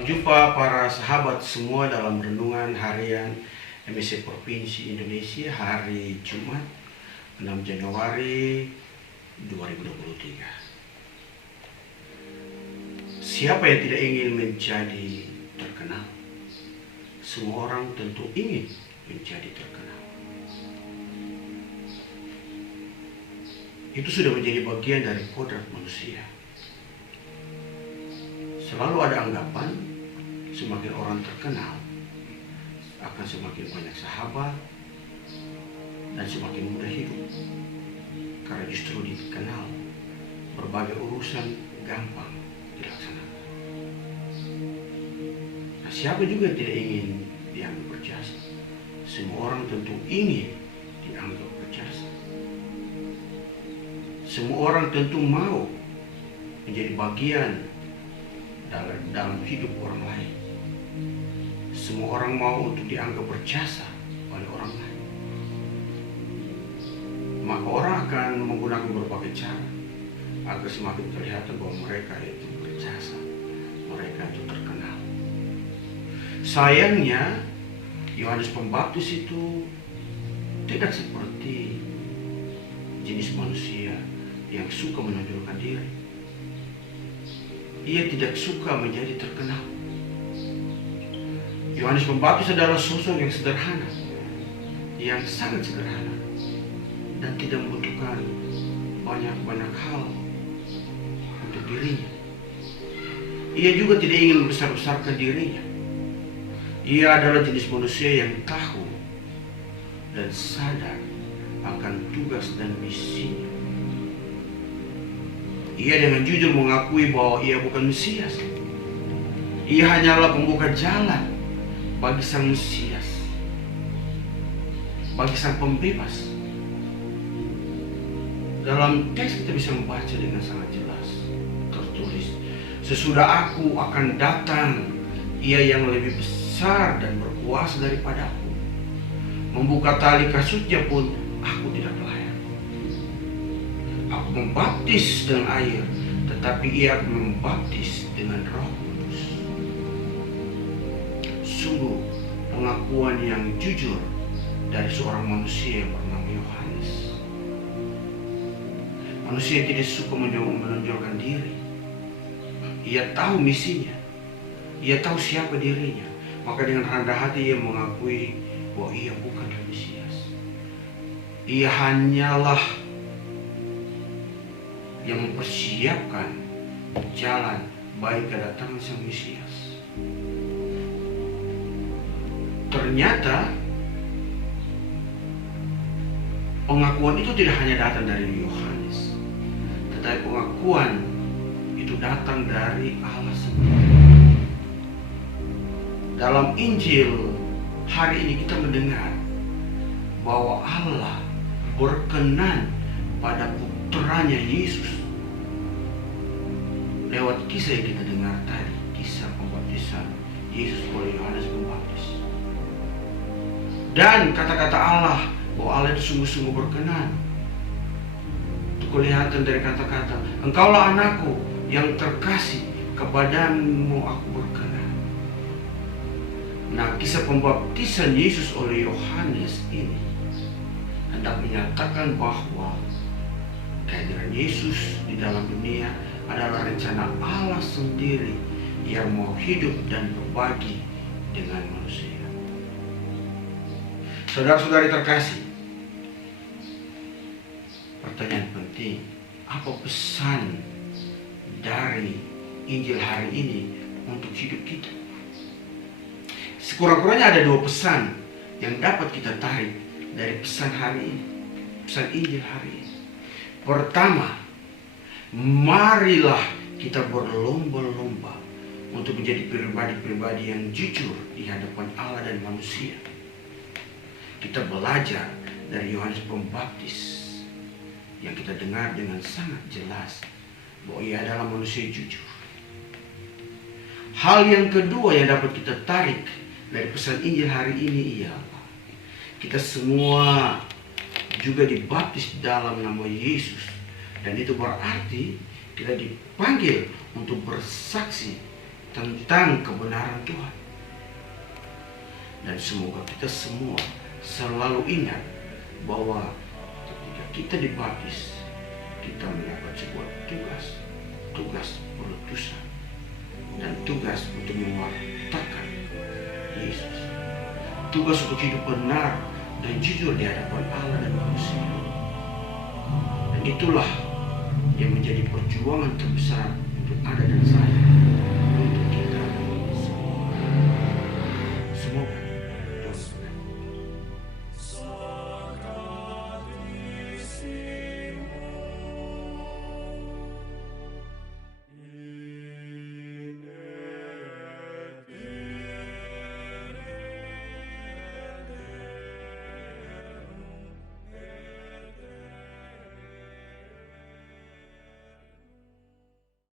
Salam jumpa para sahabat semua dalam renungan harian MSC Provinsi Indonesia hari Jumat 6 Januari 2023. Siapa yang tidak ingin menjadi terkenal? Semua orang tentu ingin menjadi terkenal. Itu sudah menjadi bagian dari kodrat manusia. Selalu ada anggapan semakin orang terkenal akan semakin banyak sahabat dan semakin mudah hidup, karena justru dikenal berbagai urusan gampang dilaksanakan. Nah, siapa juga yang tidak ingin dianggap berjasa? Semua orang tentu ingin dianggap berjasa. Semua orang tentu mau menjadi bagian dalam hidup orang lain. Semua orang mau untuk dianggap berjasa oleh orang lain. Maka orang akan menggunakan berbagai cara agar semakin terlihat bahwa mereka itu berjasa, mereka itu terkenal. Sayangnya Yohanes Pembaptis itu tidak seperti jenis manusia yang suka menonjolkan diri. Ia tidak suka menjadi terkenal. Yohanes Pembaptis adalah sosok yang sederhana, yang sangat sederhana, dan tidak membutuhkan banyak hal untuk dirinya. Ia juga tidak ingin membesar-besarkan dirinya. Ia adalah jenis manusia yang tahu dan sadar akan tugas dan misinya. Ia dengan jujur mengakui bahwa ia bukan Mesias. Ia hanyalah pembuka jalan bagi sang Mesias, bagi sang pembebas. Dalam teks kita bisa membaca dengan sangat jelas tertulis, sesudah aku akan datang, ia yang lebih besar dan berkuasa daripadaku. Membuka tali kasutnya pun aku tidak layak. Aku membaptis dengan air, tetapi ia membaptis dengan Roh Kudus. Sungguh pengakuan yang jujur dari seorang manusia yang bernama Yohanes. Manusia tidak suka menonjolkan diri. Ia tahu misinya, ia tahu siapa dirinya. Maka dengan rendah hati ia mengakui bahwa ia bukan Mesias. Ia hanyalah yang mempersiapkan jalan baik kedatangan sang Mesias. Ternyata pengakuan itu tidak hanya datang dari Yohanes, tetapi pengakuan itu datang dari Allah sendiri. Dalam Injil hari ini kita mendengar bahwa Allah berkenan pada putranya Yesus lewat kisah yang kita dengar tadi, kisah pembaptisan Yesus oleh Yohanes Pembaptis. Dan kata-kata Allah bahwa Allah itu sungguh-sungguh berkenan. Itu kelihatan dari kata-kata, engkaulah anakku yang terkasih, kepadamu aku berkenan. Nah, kisah pembaptisan Yesus oleh Yohanes ini hendak menyatakan bahwa kehadiran Yesus di dalam dunia adalah rencana Allah sendiri yang mau hidup dan berbagi dengan manusia. Saudara-saudari terkasih, pertanyaan penting, apa pesan dari Injil hari ini untuk hidup kita? Sekurang-kurangnya ada dua pesan yang dapat kita tarik dari pesan hari ini, pesan Injil hari ini. Pertama, marilah kita berlomba-lomba untuk menjadi pribadi-pribadi yang jujur di hadapan Allah dan manusia. Kita belajar dari Yohanes Pembaptis yang kita dengar dengan sangat jelas bahwa ia adalah manusia jujur. Hal yang kedua yang dapat kita tarik dari pesan Injil hari ini ialah kita semua juga dibaptis dalam nama Yesus, dan itu berarti kita dipanggil untuk bersaksi tentang kebenaran Tuhan. Dan semoga kita semua selalu ingat bahwa ketika kita dibaptis, kita mendapat sebuah tugas perutusan dan tugas untuk mewartakan Yesus, tugas untuk hidup benar dan jujur di hadapan Allah dan manusia. Dan itulah yang menjadi perjuangan terbesar untuk Anda dan saya, untuk kita semua. Semoga